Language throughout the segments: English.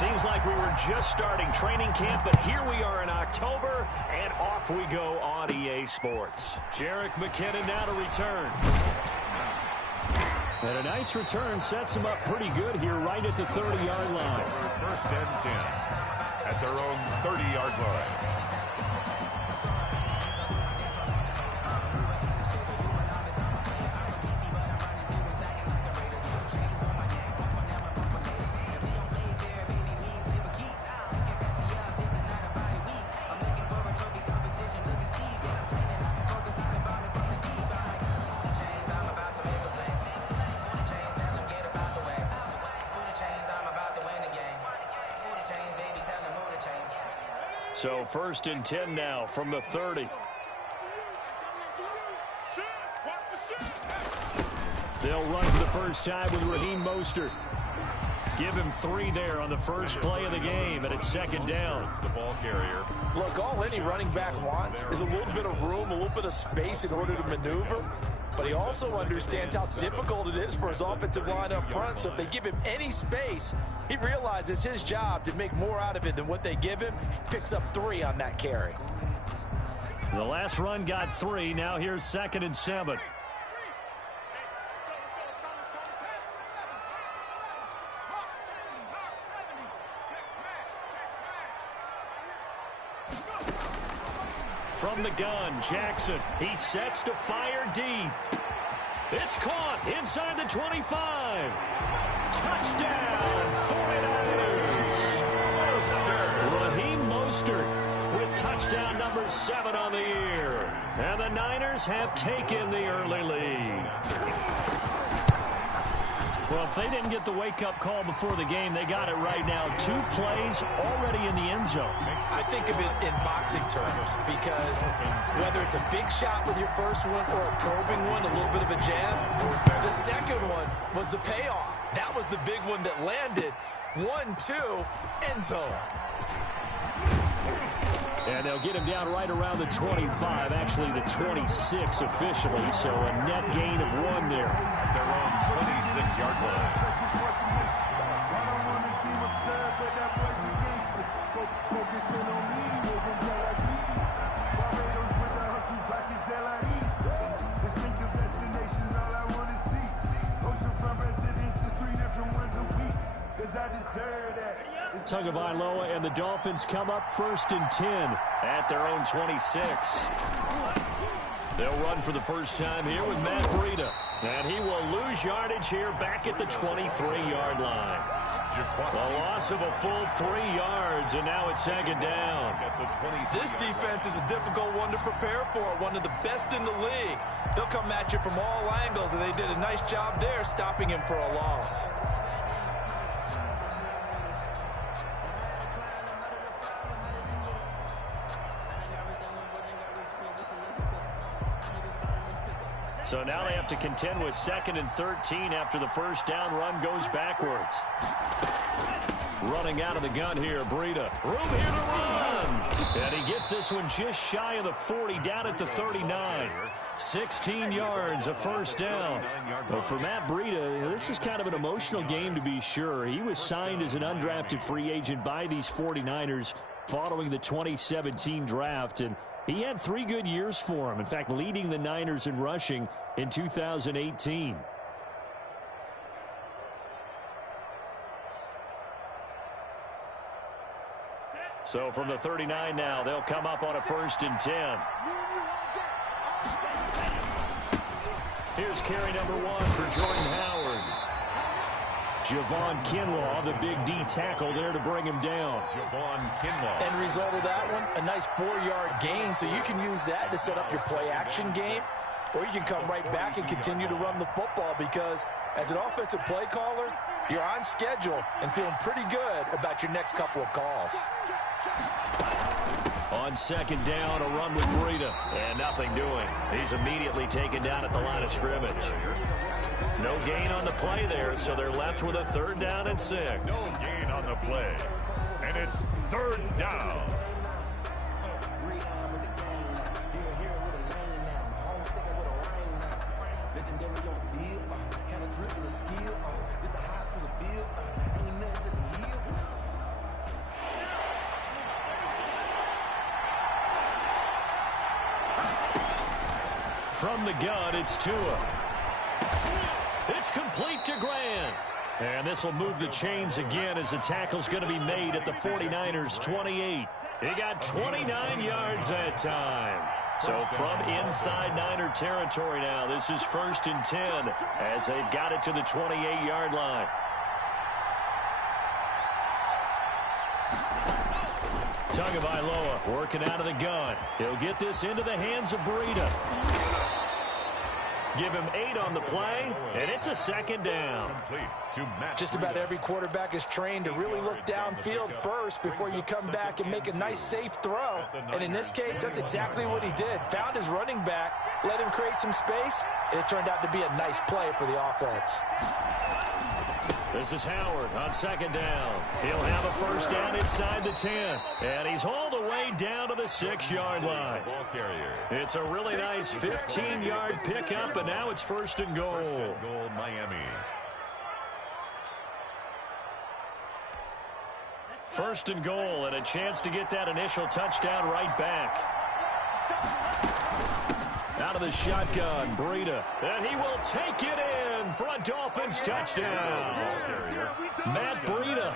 Seems like we were just starting training camp, but here we are in October, and off we go on EA Sports. Jerick McKinnon now to return. And a nice return sets him up pretty good here right at the 30-yard line. First and 10 at their own 30-yard line. So first and 10 now from the 30. They'll run for the first time with Raheem Mostert. Give him 3 there on the first play of the game, and it's second down. The ball carrier. Look, all any running back wants is a little bit of room, a little bit of space in order to maneuver. But he also understands how difficult it is for his offensive line up front. So if they give him any space, he realizes his job to make more out of it than what they give him. Picks up 3 on that carry. The last run got 3. Now here's second and 7. From the gun, Jackson. He sets to fire deep. It's caught inside the 25. Touchdown, 49ers. Raheem Mostert with touchdown number 7 on the year. And the Niners have taken the early lead. Well, if they didn't get the wake-up call before the game, they got it right now. 2 plays already in the end zone. I think of it in boxing terms because whether it's a big shot with your first one or a probing one, a little bit of a jab, the second one was the payoff. That was the big one that landed. 1-2, end zone. And they'll get him down right around the 25, actually the 26 officially, so a net gain of 1 there. Their own 26-yard line. Tagovailoa and the Dolphins come up first and 10 at their own 26. They'll run for the first time here with Matt Breida. And he will lose yardage here back at the 23-yard line. A loss of a full 3 yards, and now it's second down. This defense is a difficult one to prepare for, one of the best in the league. They'll come at you from all angles, and they did a nice job there stopping him for a loss. So now they have to contend with second and 13 after the first down run goes backwards. Running out of the gun here, Breida. Room here to run. And he gets this one just shy of the 40, down at the 39. 16 yards, a first down. Well, for Matt Breida, this is kind of an emotional game to be sure. He was signed as an undrafted free agent by these 49ers following the 2017 draft, and he had 3 good years for him. In fact, leading the Niners in rushing in 2018. So from the 39 now, they'll come up on a first and 10. Here's carry number 1 for Jordan Howard. Javon Kinlaw, the big D tackle there to bring him down. Javon Kinlaw. End result of that one, a nice 4-yard gain, so you can use that to set up your play-action game, or you can come right back and continue to run the football because as an offensive play caller, you're on schedule and feeling pretty good about your next couple of calls. On second down, a run with Breida, and nothing doing. He's immediately taken down at the line of scrimmage. No gain on the play there, so they're left with a 3rd down and 6. No gain on the play, and it's 3rd down. From the gun, it's Tua. It's complete to Grant. And this will move the chains again as the tackle's going to be made at the 49ers 28. He got 29 yards that time. So from inside Niner territory now, this is 1st and 10 as they've got it to the 28-yard line. Tagovailoa working out of the gun. He'll get this into the hands of Breida. Give him 8 on the play, and it's a 2nd down. Just about every quarterback is trained to really look downfield first before you come back and make a nice, safe throw. And in this case, that's exactly what he did. Found his running back, let him create some space, and it turned out to be a nice play for the offense. This is Howard on 2nd down. He'll have a 1st down inside the 10. And he's hauled away down to the 6-yard line. It's a really nice 15-yard pickup, and now it's 1st and goal. Miami. 1st and goal, and a chance to get that initial touchdown right back. Out of the shotgun, Breida. And he will take it in for a Dolphins touchdown. Matt Breida,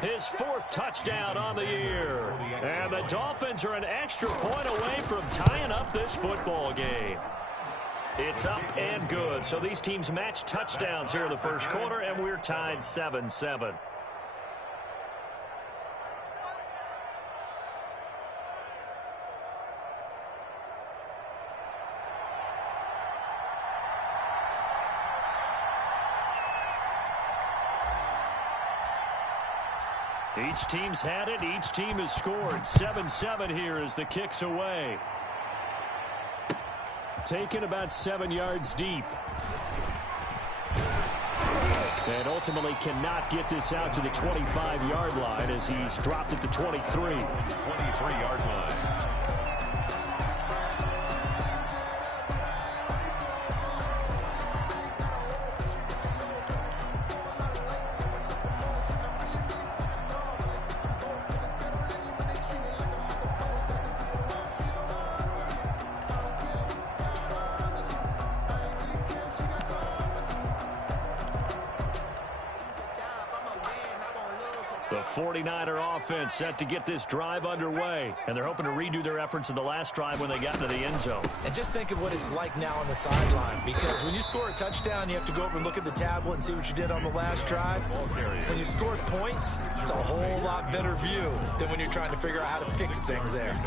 his 4th touchdown on the year. And the Dolphins are an extra point away from tying up this football game. It's up and good. So these teams match touchdowns here in the 1st quarter, and we're tied 7-7. Each team's had it. Each team has scored. 7-7 here as the kick's away. Taken about 7 yards deep. And ultimately cannot get this out to the 25-yard line as he's dropped at the 23. 23-yard line. The 49er offense set to get this drive underway, and they're hoping to redo their efforts in the last drive when they got into the end zone. And just think of what it's like now on the sideline, because when you score a touchdown, you have to go over and look at the tablet and see what you did on the last drive. When you score points, it's a whole lot better view than when you're trying to figure out how to fix things there.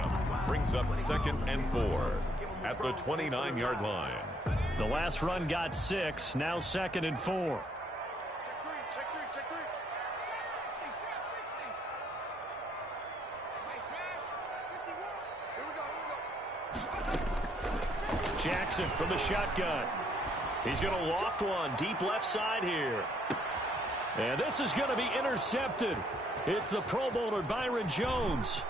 Brings up 2nd and 4 at the 29-yard line. The last run got 6, now 2nd and 4. Jackson from the shotgun. He's going to loft one deep left side here. And this is going to be intercepted. It's the Pro Bowler Byron Jones.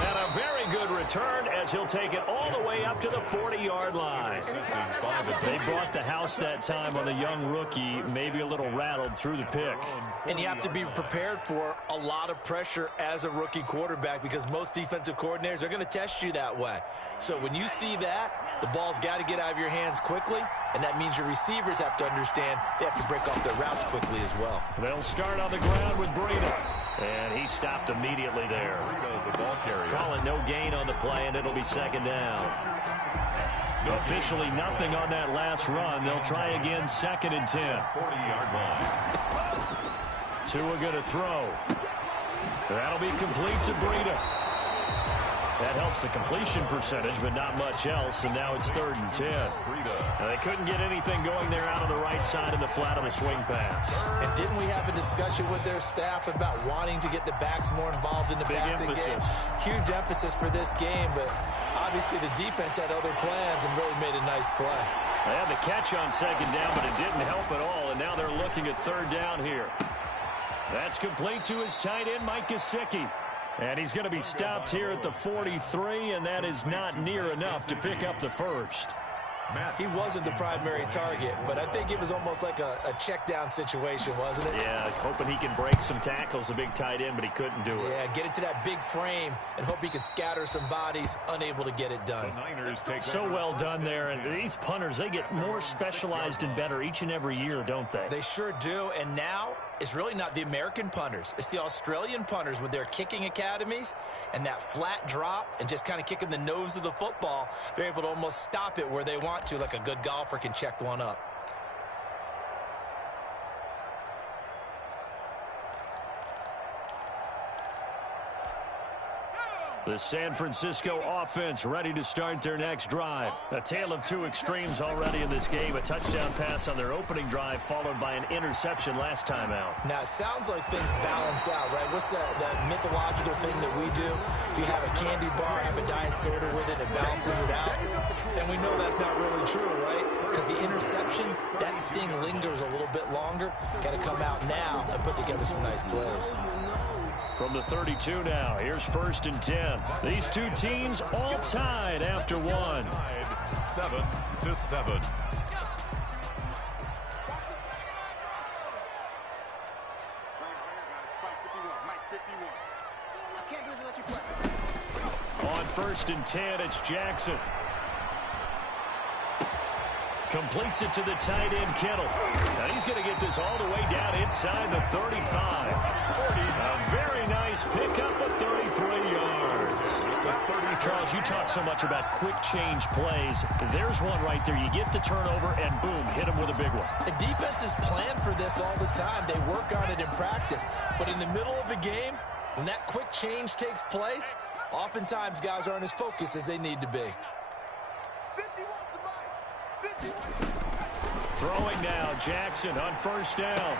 And a very good return as he'll take it all the way up to the 40-yard line. They brought the house that time on the young rookie, maybe a little rattled through the pick. And you have to be prepared for a lot of pressure as a rookie quarterback because most defensive coordinators are going to test you that way. So when you see that, the ball's got to get out of your hands quickly, and that means your receivers have to understand they have to break off their routes quickly as well. They'll start on the ground with Breida. And he stopped immediately there. The ball carrier. Calling no gain on the play, and it'll be 2nd down. Officially nothing on that last run. They'll try again 2nd and 10. 40-yard line. Tua going to throw. That'll be complete to Breida. That helps the completion percentage, but not much else, and now it's 3rd and 10. Now, they couldn't get anything going there out on the right side in the flat of a swing pass. And didn't we have a discussion with their staff about wanting to get the backs more involved in the passing game? Huge emphasis for this game, but obviously the defense had other plans and really made a nice play. They had the catch on 2nd down, but it didn't help at all, and now they're looking at 3rd down here. That's complete to his tight end, Mike Gesicki. And he's going to be stopped here at the 43, and that is not near enough to pick up the 1st. He wasn't the primary target, but I think it was almost like a check down situation, wasn't it? Yeah, hoping he can break some tackles, a big tight end, but he couldn't do it. Yeah, get into that big frame and hope he can scatter some bodies, unable to get it done. So well done there, and these punters, they get more specialized and better each and every year, don't they? They sure do, and now it's really not the American punters. It's the Australian punters with their kicking academies and that flat drop and just kind of kicking the nose of the football. They're able to almost stop it where they want to, like a good golfer can check one up. The San Francisco offense ready to start their next drive. A tale of two extremes already in this game. A touchdown pass on their opening drive followed by an interception last time out. Now, it sounds like things balance out, right? What's that mythological thing that we do? If you have a candy bar, have a diet soda with it, it balances it out. And we know that's not really true, right? Because the interception, that sting lingers a little bit longer. Got to come out now and put together some nice plays. From the 32 now, here's 1st and 10. These two teams all tied after one. 7-7. On 1st and 10, it's Jackson. Completes it to the tight end, Kittle. Now he's going to get this all the way down inside the 35. A very nice pickup of 33 yards. Charles, you talk so much about quick change plays. There's one right there. You get the turnover, and boom, hit him with a big one. The defenses plan for this all the time. They work on it in practice. But in the middle of a game, when that quick change takes place, oftentimes guys aren't as focused as they need to be. Throwing now, Jackson on 1st down.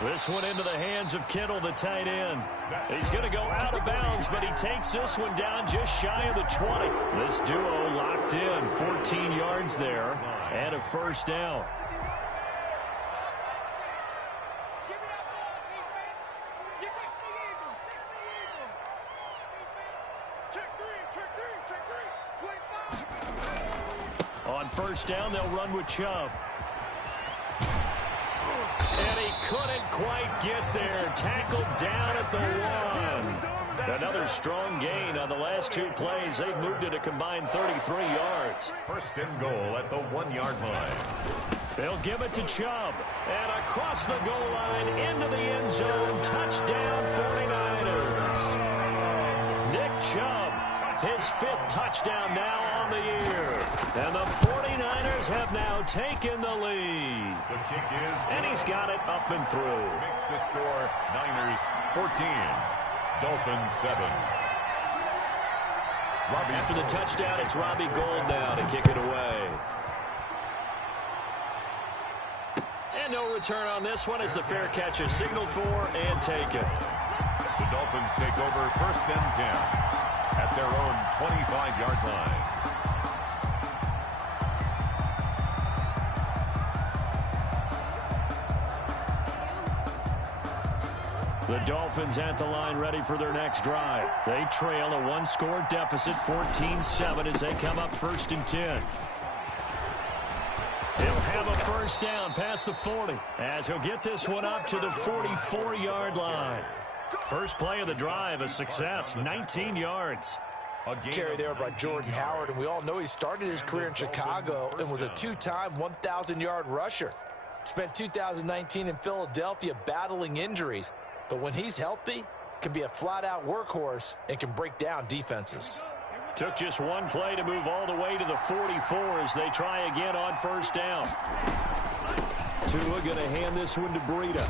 This one into the hands of Kittle, the tight end. He's going to go out of bounds, but he takes this one down just shy of the 20. This duo locked in, 14 yards there, and a 1st down. On 1st down, they'll run with Chubb. And he couldn't quite get there. Tackled down at the 1. Another strong gain on the last two plays. They've moved it a combined 33 yards. 1st and goal at the 1-yard line. They'll give it to Chubb. And across the goal line into the end zone. Touchdown 49ers. Nick Chubb, his 5th touchdown now on the year. And the 49ers have now taken the lead. The kick is and he's got it up and through. Makes the score Niners 14, Dolphins 7. After the touchdown, it's Robbie Gould now to kick it away. And no return on this one as the fair catch is signaled for and taken. The Dolphins take over 1st and 10 at their own 25-yard line. The Dolphins at the line ready for their next drive. They trail a one-score deficit, 14-7 as they come up 1st and 10. He'll have a 1st down past the 40 as he'll get this one up to the 44-yard line. First play of the drive, a success, 19 yards. Carry there by Jordan Howard, and we all know he started his career in Chicago and was a 2-time 1,000-yard rusher. Spent 2019 in Philadelphia battling injuries. But when he's healthy, can be a flat-out workhorse and can break down defenses. Took just one play to move all the way to the 44 as they try again on 1st down. Tua going to hand this one to Breida.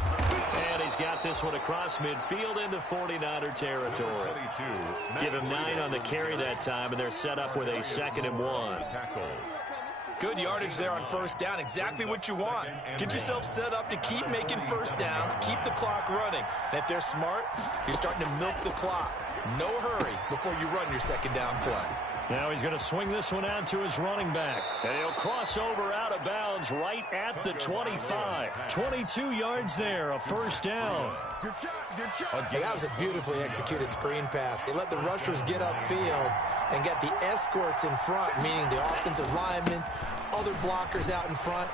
And he's got this one across midfield into 49er territory. Give him 9 on the carry that time, and they're set up with a 2nd and 1. Good yardage there on 1st down. Exactly what you want. Get yourself set up to keep making 1st downs, keep the clock running. And if they're smart, you're starting to milk the clock. No hurry before you run your 2nd down play. Now he's going to swing this one out to his running back. And he'll cross over out of bounds right at the 25. 22 yards there, a first down. Hey, that was a beautifully executed screen pass. They let the rushers get upfield and get the escorts in front, meaning the offensive linemen, other blockers out in front,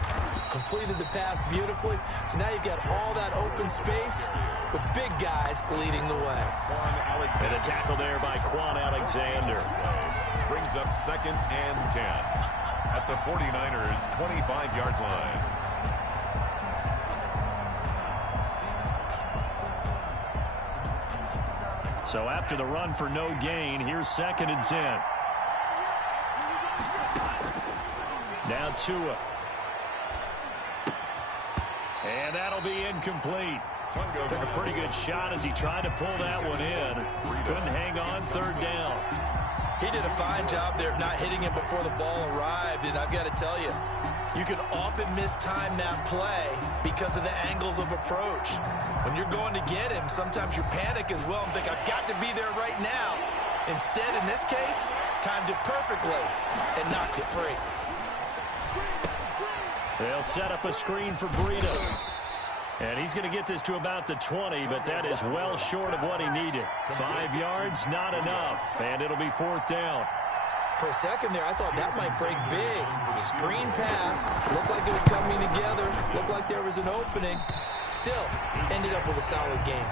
completed the pass beautifully. So now you've got all that open space with big guys leading the way. And a tackle there by Quan Alexander. Brings up 2nd and 10 at the 49ers' 25-yard line. So after the run for no gain, here's 2nd and 10. Now Tua. And that'll be incomplete. Took a pretty good shot as he tried to pull that one in. Couldn't hang on, 3rd down. He did a fine job there of not hitting him before the ball arrived, and I've got to tell you, you can often mistime that play because of the angles of approach. When you're going to get him, sometimes you panic as well and think, I've got to be there right now. Instead, in this case, timed it perfectly and knocked it free. They'll set up a screen for Breida. And he's going to get this to about the 20, but that is well short of what he needed. 5 yards, not enough, and it'll be 4th down. For a second there, I thought that might break big. Screen pass, looked like it was coming together, looked like there was an opening. Still, ended up with a solid game.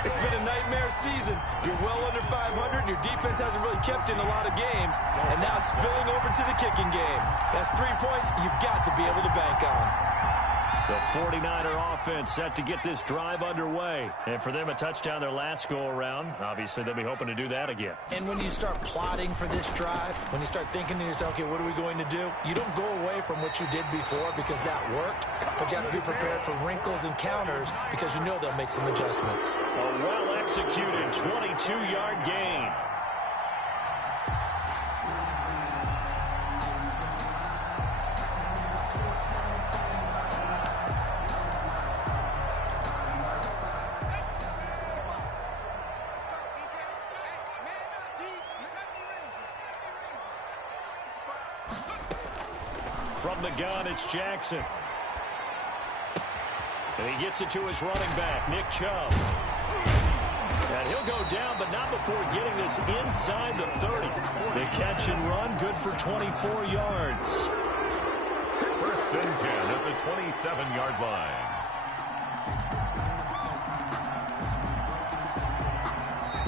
It's been a nightmare season. You're well under 500. Your defense hasn't really kept in a lot of games, and now it's spilling over to the kicking game. That's 3 points you've got to be able to bank on. The 49er offense set to get this drive underway. And for them, a touchdown their last go-around. Obviously, they'll be hoping to do that again. And when you start plotting for this drive, when you start thinking to yourself, okay, what are we going to do? You don't go away from what you did before because that worked, but you have to be prepared for wrinkles and counters because you know they'll make some adjustments. A well-executed 22-yard gain. From the gun, it's Jackson. And he gets it to his running back, Nick Chubb. And he'll go down, but not before getting this inside the 30. The catch and run, good for 24 yards. 1st and 10 at the 27-yard line.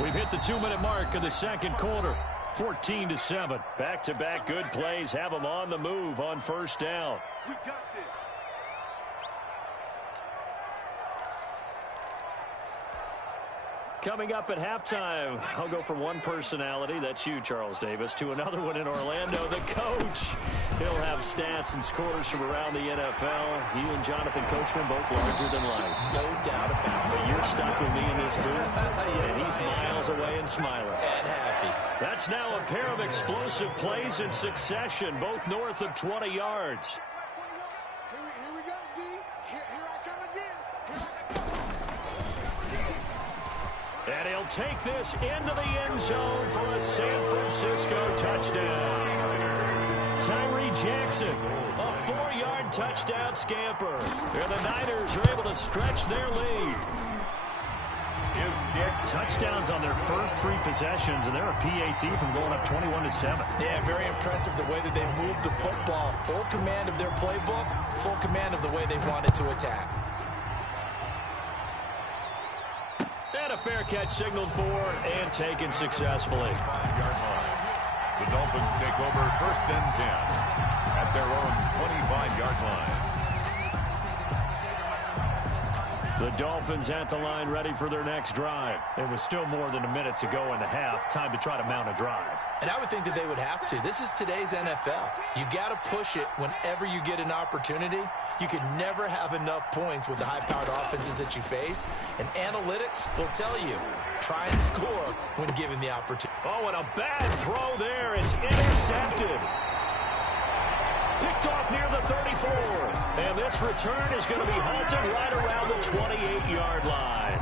We've hit the 2-minute mark of the 2nd quarter. 14-7. Back-to-back good plays have them on the move on 1st down. We got this. Coming up at halftime, I'll go from one personality, that's you, Charles Davis, to another one in Orlando, the coach. He'll have stats and scores from around the NFL. He and Jonathan Coachman both larger than life. No doubt about it. But you're stuck with me in this booth, and he's miles away and smiling. And happy. That's now a pair of explosive plays in succession, both north of 20 yards. Here we go, D. Here I come again. And he'll take this into the end zone for a San Francisco touchdown. Tyree Jackson, a 4-yard touchdown scamper. And the Niners are able to stretch their lead. His kick. Touchdowns on their first 3 possessions, and they're a PAT from going up 21-7. Yeah, very impressive the way that they moved the football. Full command of their playbook, full command of the way they wanted to attack. And a fair catch signaled for and taken successfully. 5-yard line. The Dolphins take over 1st and 10 at their own 25-yard line. The Dolphins at the line ready for their next drive. It was still more than a minute to go in the half. Time to try to mount a drive. And I would think that they would have to. This is today's NFL. You got to push it whenever you get an opportunity. You can never have enough points with the high-powered offenses that you face. And analytics will tell you, try and score when given the opportunity. Oh, and a bad throw there. It's intercepted. Picked off near the 34. And this return is going to be halted right around the 28-yard line.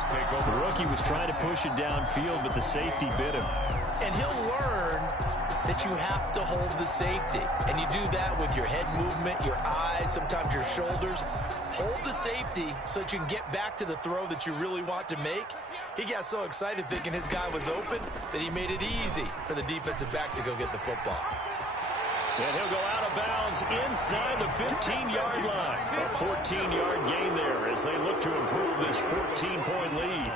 Niners take over. The rookie was trying to push it downfield, but the safety bit him. And he'll learn that you have to hold the safety. And you do that with your head movement, your eyes, sometimes your shoulders. Hold the safety so that you can get back to the throw that you really want to make. He got so excited thinking his guy was open that he made it easy for the defensive back to go get the football. And he'll go out of bounds inside the 15-yard line. A 14-yard gain there as they look to improve this 14-point lead.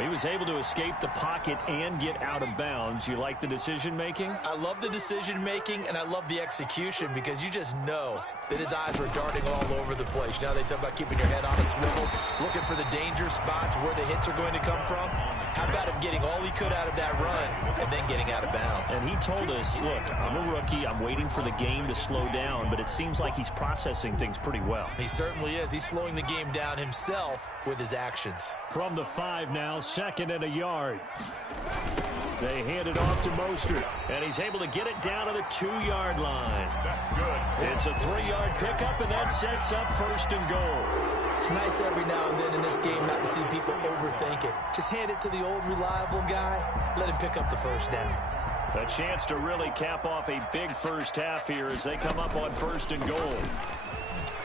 He was able to escape the pocket and get out of bounds. You like the decision-making? I love the decision-making, and I love the execution because you just know that his eyes were darting all over the place. Now they talk about keeping your head on a swivel, looking for the danger spots where the hits are going to come from. How about him getting all he could out of that run and then getting out of bounds? And he told us, look, I'm a rookie. I'm waiting for the game to slow down, but it seems like he's processing things pretty well. He certainly is. He's slowing the game down himself with his actions. From the 5 now, 2nd and a yard. They hand it off to Mostert, and he's able to get it down to the 2-yard line. That's good. It's a 3-yard pickup, and that sets up 1st and goal. It's nice every now and then in this game not to see people overthink it. Just hand it to the old reliable guy. Let him pick up the first down. A chance to really cap off a big first half here as they come up on 1st and goal.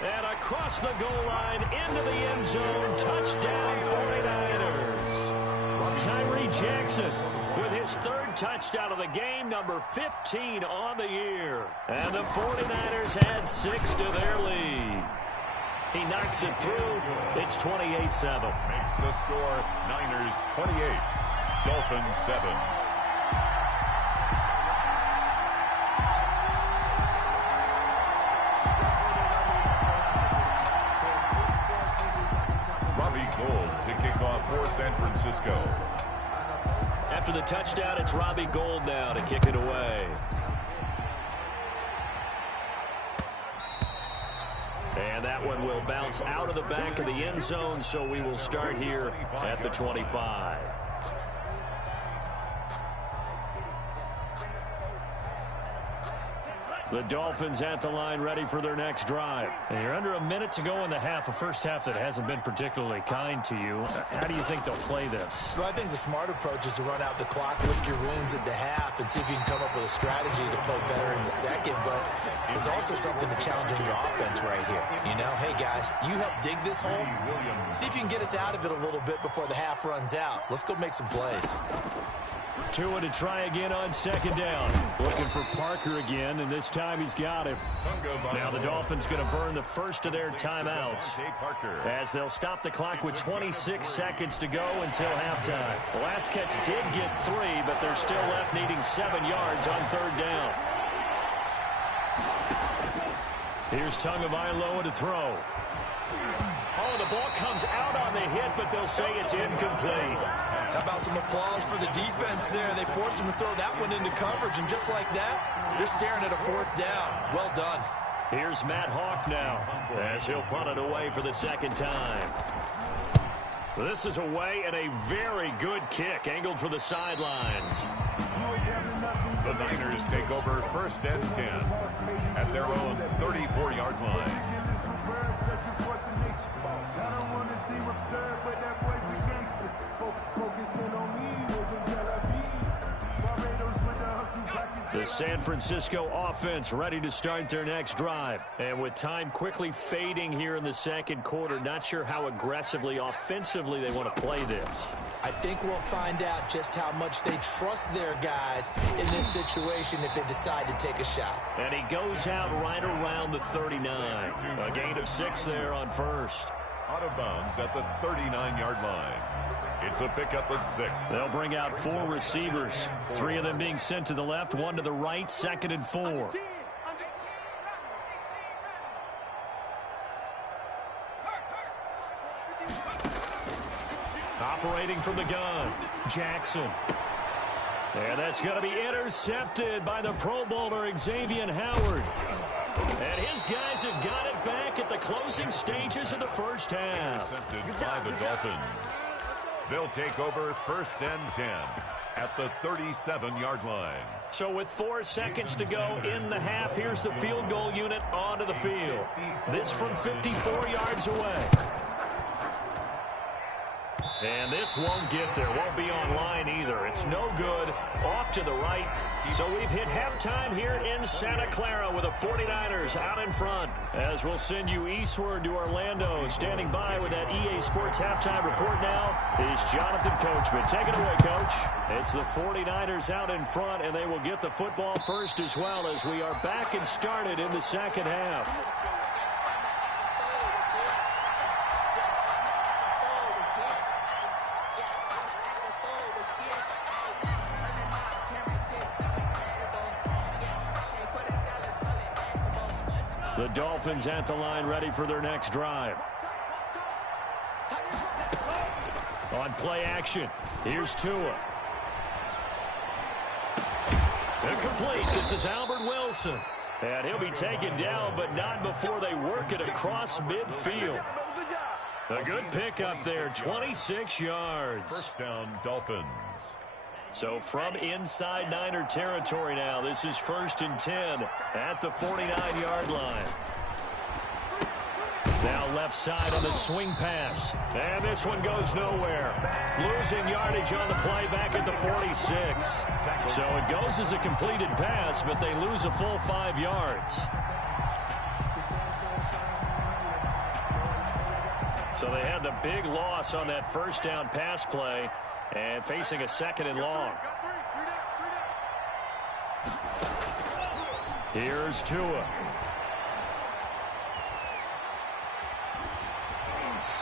And across the goal line into the end zone. Touchdown 49ers. Tyree Jackson with his 3rd touchdown of the game, number 15 on the year. And the 49ers add 6 to their lead. He knocks it through. It's 28-7. Makes the score Niners 28, Dolphins 7. Robbie Gould to kick off for San Francisco. After the touchdown, it's Robbie Gould now to kick it away. And that one will bounce out of the back of the end zone, so we will start here at the 25. The Dolphins at the line ready for their next drive. And you're under a minute to go in the half, a first half that hasn't been particularly kind to you. How do you think they'll play this? Well, I think the smart approach is to run out the clock, lick your wounds at the half, and see if you can come up with a strategy to play better in the second. But there's also something to challenging your offense right here. You know, hey, guys, you help dig this hole. See if you can get us out of it a little bit before the half runs out. Let's go make some plays. Tua to try again on 2nd down. Looking for Parker again, and this time he's got him. Now the Dolphins going to burn the first of their timeouts as they'll stop the clock with 26 seconds to go until halftime. The last catch did get 3, but they're still left needing 7 yards on 3rd down. Here's Tagovailoa to throw. Oh, the ball comes out on the hit, but they'll say it's incomplete. How about some applause for the defense there? They forced him to throw that one into coverage, and just like that, they're staring at a 4th down. Well done. Here's Matt Hawk now as he'll punt it away for the 2nd time. This is away and a very good kick angled for the sidelines. The Niners take over 1st and 10 at their own 34-yard line. The San Francisco offense ready to start their next drive. And with time quickly fading here in the 2nd quarter, not sure how aggressively, offensively they want to play this. I think we'll find out just how much they trust their guys in this situation if they decide to take a shot. And he goes out right around the 39. A gain of 6 there on 1st. Out of bounds at the 39-yard line. It's a pickup of 6. They'll bring out 4 receivers. 3 of them being sent to the left, 1 to the right, 2nd and 4. Operating from the gun, Jackson. And that's going to be intercepted by the Pro Bowler Xavier Howard. And his guys have got it back at the closing stages of the first half. Intercepted by the Dolphins. They'll take over 1st and 10 at the 37-yard line. So with 4 seconds to go in the half, here's the field goal unit onto the field. This from 54 yards away. And this won't get there. Won't be online either. It's no good. Off to the right. So we've hit halftime here in Santa Clara with the 49ers out in front. As we'll send you eastward to Orlando. Standing by with that EA Sports halftime report now is Jonathan Coachman. Take it away, Coach. It's the 49ers out in front, and they will get the football first as well as we are back and started in the second half. The Dolphins at the line, ready for their next drive. On play action, here's Tua. Incomplete. This is Albert Wilson. And he'll be taken down, but not before they work it across midfield. A good pickup there, 26 yards. First down, Dolphins. So from inside Niner territory now, this is 1st and 10 at the 49-yard line. Now left side on the swing pass. And this one goes nowhere. Losing yardage on the play back at the 46. So it goes as a completed pass, but they lose a full 5 yards. So they had the big loss on that first down pass play. And facing a 2nd and long. Here's Tua.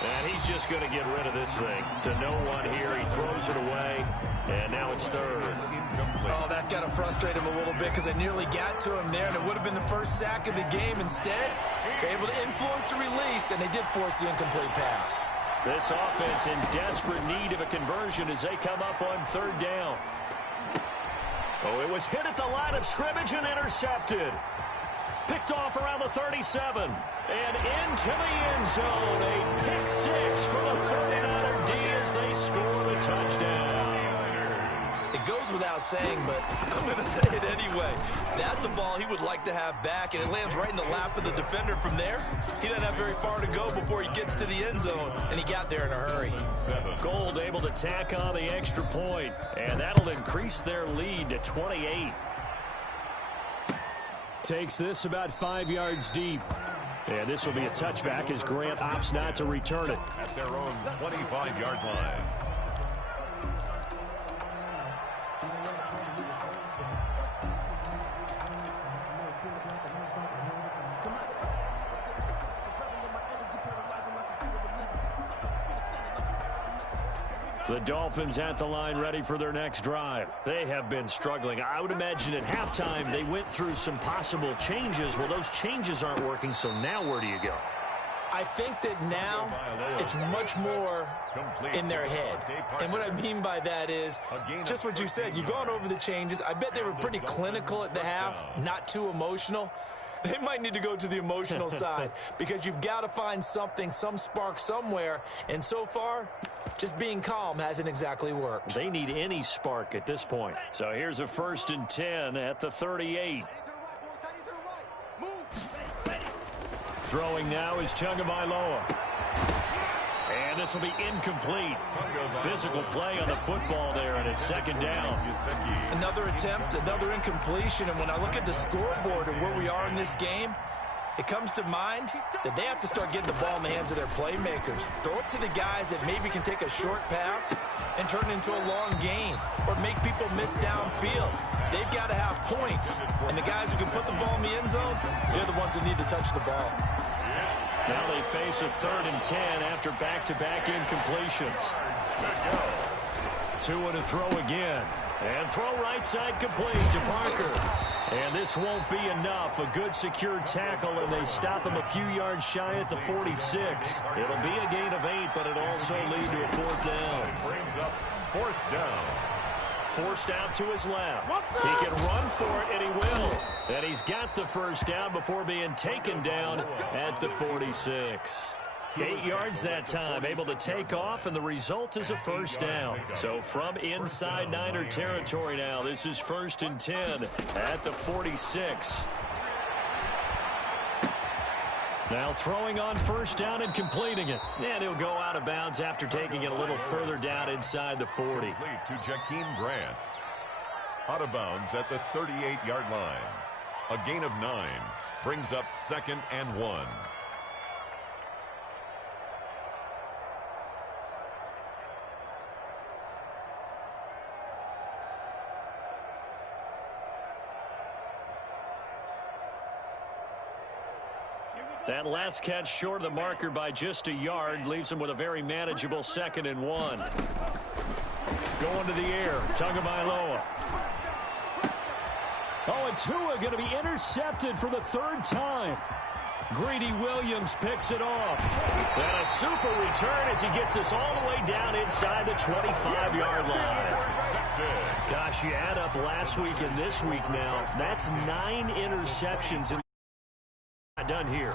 And he's just going to get rid of this thing. To no one here. He throws it away. And now it's 3rd. Oh, that's got to frustrate him a little bit because they nearly got to him there, and it would have been the first sack of the game. Instead, they're able to influence the release, and they did force the incomplete pass. This offense in desperate need of a conversion as they come up on 3rd down. Oh, it was hit at the line of scrimmage and intercepted. Picked off around the 37. And into the end zone. A pick 6 for the 49er D as they score the touchdown. It goes without saying, but I'm going to say it anyway. That's a ball he would like to have back, and it lands right in the lap of the defender from there. He doesn't have very far to go before he gets to the end zone, and he got there in a hurry. Gold able to tack on the extra point, and that'll increase their lead to 28. Takes this about 5 yards deep. And this will be a touchback as Grant opts not to return it. At their own 25-yard line. The Dolphins at the line ready for their next drive. They have been struggling. I would imagine at halftime they went through some possible changes. Well, those changes aren't working, so now where do you go? I think that now it's much more in their head. And what I mean by that is just what you said. You've gone over the changes. I bet they were pretty clinical at the half, not too emotional. They might need to go to the emotional side because you've got to find something, some spark somewhere. And so far, just being calm hasn't exactly worked. They need any spark at this point. So here's a 1st and 10 at the 38. Throwing now is Tagovailoa. And this will be incomplete. Physical play on the football there, and it's 2nd down. Another attempt, another incompletion, and when I look at the scoreboard and where we are in this game, it comes to mind that they have to start getting the ball in the hands of their playmakers. Throw it to the guys that maybe can take a short pass and turn it into a long gain or make people miss downfield. They've got to have points, and the guys who can put the ball in the end zone, they're the ones that need to touch the ball. Now they face a 3rd and 10 after back-to-back incompletions. Tua to throw again. And throw right side complete to Parker. And this won't be enough. A good secure tackle, and they stop him a few yards shy at the 46. It'll be a gain of 8, but it'll also lead to a 4th down. Brings up 4th down. Forced out to his left. He can run for it, and he will. And he's got the first down before being taken down at the 46. 8 yards that time, able to take off, and the result is a 1st down. So from inside Niner territory now, this is 1st and 10 at the 46. Now throwing on first down and completing it. And he'll go out of bounds after taking it a little further down inside the 40. Complete to Jakeem Grant. Out of bounds at the 38-yard line. A gain of 9 brings up 2nd and 1. That last catch short of the marker by just a yard leaves him with a very manageable 2nd and 1. Going to the air, Tagovailoa. Oh, and Tua going to be intercepted for the 3rd time. Greedy Williams picks it off. And a super return as he gets us all the way down inside the 25-yard line. Gosh, you add up last week and this week now. That's 9 interceptions. Not done here.